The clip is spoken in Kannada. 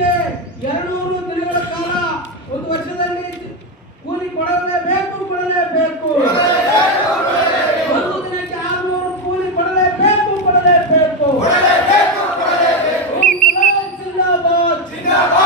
ದಿನಕ್ಕೆ 200 ದಿನಗಳ ಕಾಲ ಒಂದು ವರ್ಷದಲ್ಲಿ ಕೂಲಿ ಕೊಡಲೇಬೇಕು. ಒಂದು ದಿನಕ್ಕೆ 600 ಕೂಲಿ ಕೊಡಲೇಬೇಕು. ಜಿಂದಾಬಾದ್.